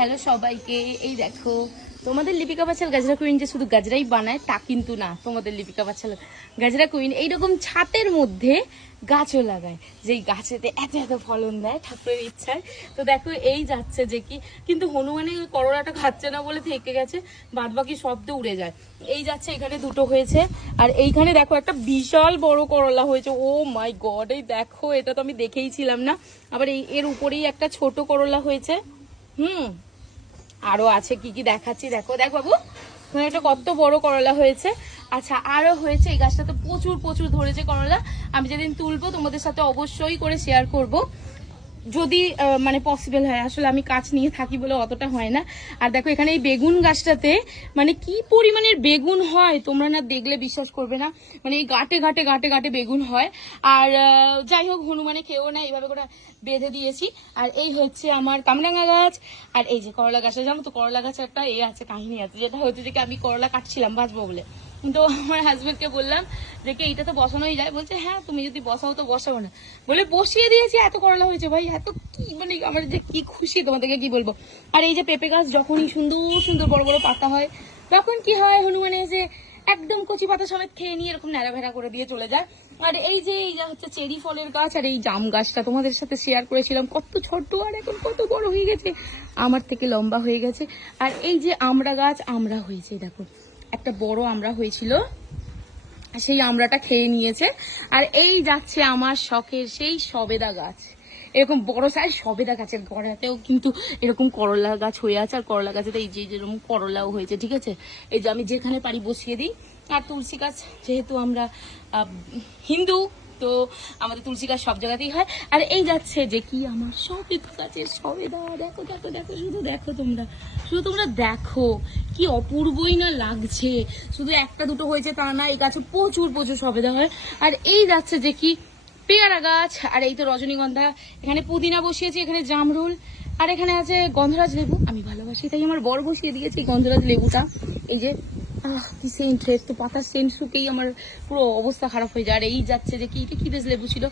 Hello সবাইকে। এই দেখো তোমাদের লিপিকা বাচাল গাজরা কুইন যে শুধু গাজরাই বানায় তা কিন্তু না, তোমাদের লিপিকা বাচাল গাজরা কুইন এইরকম ছাতের মধ্যে গাছও লাগায়, যেই গাছেতে এত এত ফলন দেয় ঠাকুরের ইচ্ছায়। তো দেখো এই যাচ্ছে যে কি, কিন্তু হনুমানে করলাটা খাচ্ছে না বলে থেকে গেছে, বাদ বাকি সব তো উড়ে যায়। এই যাচ্ছে, এখানে দুটো হয়েছে, আর এইখানে দেখো একটা বিশাল বড় করলা হয়েছে। ও মাই গড, এই দেখো এটা তো আমি দেখেই ছিলাম না। আবার এর উপরেই একটা ছোট করলা হয়েছে। আরো আছে, কি কি দেখাচ্ছি, দেখো দেখ বাবু, এটা কত বড় করলা হয়েছে। আচ্ছা, আরো হয়েছে, এই গাছটা তো প্রচুর প্রচুর ধরেছে করলা। আমি যেদিন তুলবো তোমাদের সাথে অবশ্যই করে শেয়ার করব, যদি মানে পসিবল হয়। আসলে আমি কাজ নিয়ে থাকি বলে অতটা হয় না। আর দেখো এখানে এই বেগুন গাছটাতে মানে কি পরিমাণের বেগুন হয় তোমরা না দেখলে বিশ্বাস করবে না। মানে এই গাঁটে গাঁটে গাঁটে গাঁটে বেগুন হয়। আর যাই হোক, হনুমানে খেয়েও না, এইভাবে করে বেঁধে দিয়েছি। আর এই হচ্ছে আমার কামরাঙা গাছ। আর এই যে করলা গাছটা, জানো তো করলা গাছে একটা আছে, কাহিনী আছে, যেটা হচ্ছে যে আমি করলা কাটছিলাম বাঁচবো বলে। তো আমার হাজবেন্ডকে বললাম যে কি এইটা তো বসানোই যায়, বলছে হ্যাঁ তুমি যদি বসাও তো বসাবো না, বলে বসিয়ে দিয়েছি। এত করলা হয়েছে ভাই, এত কি মানে আমার যে কি খুশি তোমাদেরকে কি বলবো। আর এই যে পেঁপে গাছ যখনই সুন্দর সুন্দর বড় বড় পাতা হয়, তখন কি হয়, হনুমানে এসে একদম কচি পাতা সমেত খেয়ে নিয়ে এরকম ন্যাড়া ভেড়া করে দিয়ে চলে যায়। আর এই যে হচ্ছে চেরি ফলের গাছ, আর এই জাম গাছটা তোমাদের সাথে শেয়ার করেছিলাম, কত ছোট্ট আর এখন কত বড় হয়ে গেছে, আমার থেকে লম্বা হয়ে গেছে। আর এই যে আমড়া গাছ, আমড়া হয়েছে, দেখো একটা বড় আমড়া হয়েছিল, সেই আমড়াটা খেয়ে নিয়েছে। আর এই যাচ্ছে আমার শখের সেই সবেদা গাছ, এরকম বড় সাইজ সবেদা গাছের গোড়াতেও কিন্তু এরকম করলা গাছ হয়ে আছে। আর করলা গাছে এই যে যেরকম করলাও হয়েছে, ঠিক আছে। এই যে আমি যেখানে পারি বসিয়ে দিই। আর তুলসী গাছ, যেহেতু আমরা হিন্দু, তো আমাদের তুলসী গাছ সব জায়গাতেই হয়। আর এই যাচ্ছে যে কি আমার সবেদা গাছের সবেদা, দেখো দেখো দেখো, শুধু দেখো তোমরা, শুধু তোমরা দেখো কি অপূর্বই না লাগছে। শুধু একটা দুটো হয়েছে তা না, এই গাছে প্রচুর প্রচুর সবেদা হয়। আর এই যাচ্ছে যে কি পেয়ারা গাছ, আর এই তো রজনীগন্ধা, এখানে পুদিনা বসিয়েছি, এখানে জামরুল, আর এখানে আছে গন্ধরাজ লেবু, আমি ভালোবাসি তাই আমার বর বসিয়ে দিয়েছি গন্ধরাজ লেবুটা। এই যে কি সেন্ট, তো পাতার সেন্ট শুকেই আমার পুরো অবস্থা খারাপ হয়ে যায়। আর এই যাচ্ছে যে কি, এটা কি বেশ লেবু ছিল,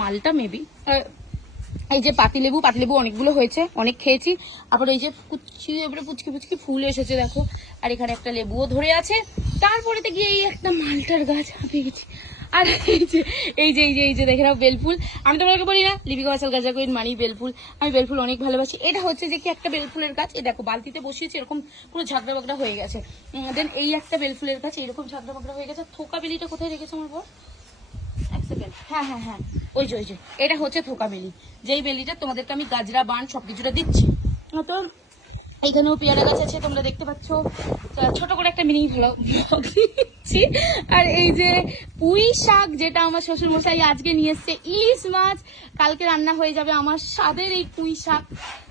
মালটা মেবি। এই যে পাতিলেবু, পাতিলেবু অনেকগুলো হয়েছে, অনেক খেয়েছি। আবার এই যে কুচি, এবারে পুচকি পুচকি ফুল এসেছে দেখো। আর এখানে একটা লেবুও ধরে আছে। তারপরে তো গিয়ে এই একটা মালটার গাছ হাঁপিয়ে গেছি। আর এই যে এই যে এই যে এই যে দেখে নাও বেলফুল। আমি তোমাকে বলি না লিপিকা বাচাল গাজরা কুইন মানি বেলফুল, আমি বেলফুল অনেক ভালোবাসি। এটা হচ্ছে যে কি একটা বেলফুলের গাছ, এই দেখো বালতিতে বসিয়েছি, এরকম পুরো ঝাঁকড়া বাগড়া হয়ে গেছে। দেন এই একটা বেলফুলের গাছ, এরকম ঝাঁকড়া বাগড়া হয়ে গেছে। থোকা বেলিটা কোথায় রেখেছে আমার বর, এক সেকেন্ড, হ্যাঁ হ্যাঁ হ্যাঁ, ওই যে এটা হচ্ছে থোকা বেলি, যেই বেলিটা তোমাদেরকে আমি গাজরা বান সবকিছুটা দিচ্ছি। তো এইখানেও পেয়ারা গাছ আছে, তোমরা দেখতে পাচ্ছ। ছোট করে একটা মিনি ভালো দিচ্ছি। আর এই যে পুঁই শাক, যেটা আমার শ্বশুর মশাই আজকে নিয়ে এসছে, ইলিশ মাছ, কালকে রান্না হয়ে যাবে আমার স্বাদের এই পুঁই শাক।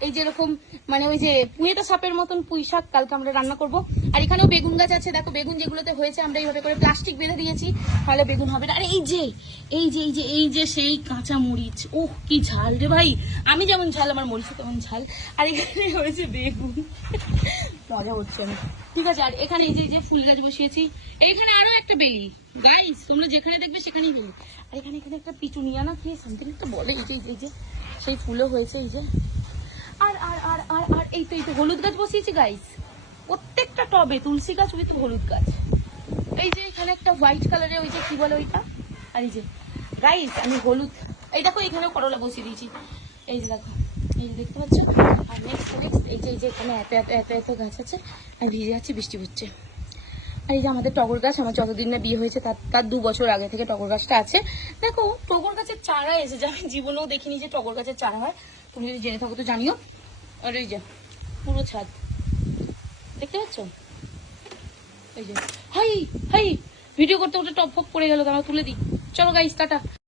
এই যেরকম মানে ওই যে পুঁয়েটা সাপের মতন পুঁই শাক কালকে আমরা রান্না করব। আর এখানেও বেগুন গাছ আছে, দেখো বেগুন যেগুলোতে হয়েছে আমরা এইভাবে করে প্লাস্টিক বেঁধে দিয়েছি, তাহলে বেগুন হবে না। আর এই যে এই যে এই যে এই যে সেই কাঁচা মরিচ, ওহ কি ঝাল রে ভাই, আমি যেমন ঝাল আমার মরিচ তেমন ঝাল। আর এখানে হয়েছে বেগুন, মজা হচ্ছে না, ঠিক আছে। আর এখানে এই যে ফুল গাছ বসিয়েছি, এইখানে আরো একটা বেলি, গাইস তোমরা যেখানে দেখবে সেখানেই বেলি। আর এখানে এখানে একটা পিটুনিয়া না কি সামথিং একটা বলে, এই যে সেই ফুলও হয়েছে, এই যে। আর আর আর আর আর এই তো হলুদ গাছ বসিয়েছি গাইস, প্রত্যেকটা টবে তুলসী গাছ উইথ হলুদ গাছ। এই যে এখানে একটা হোয়াইট কালারের ওই যে কি বলে ওইটা। আর এই যে গাইস আমি হলুদ, এই দেখো এখানেও করলা বসিয়ে দিয়েছি, এই যে দেখো, এই যে দেখতে পাচ্ছ। আর নেক্সট এই যে এখানে এত এত এত এত গাছ আছে, আর ভিজে যাচ্ছে, বৃষ্টি হচ্ছে। আর এই যে আমাদের টগর গাছ, আমার যতদিন না বিয়ে হয়েছে তার 2 বছর আগে থেকে টগর গাছটা আছে। দেখো টগর গাছের চারা এসেছে, আমি জীবনেও দেখিনি যে টগর গাছের চারা হয়, তুমি যদি জেনে থাকো তো জানিও। আর এই যে পুরো ছাদ দেখতে পাচ্ছ, এই যে হাই হাই, ভিডিও করতে করতে টপ ফপ পড়ে গেল, তারা তুলে দিই। চলো গাইস টাটা।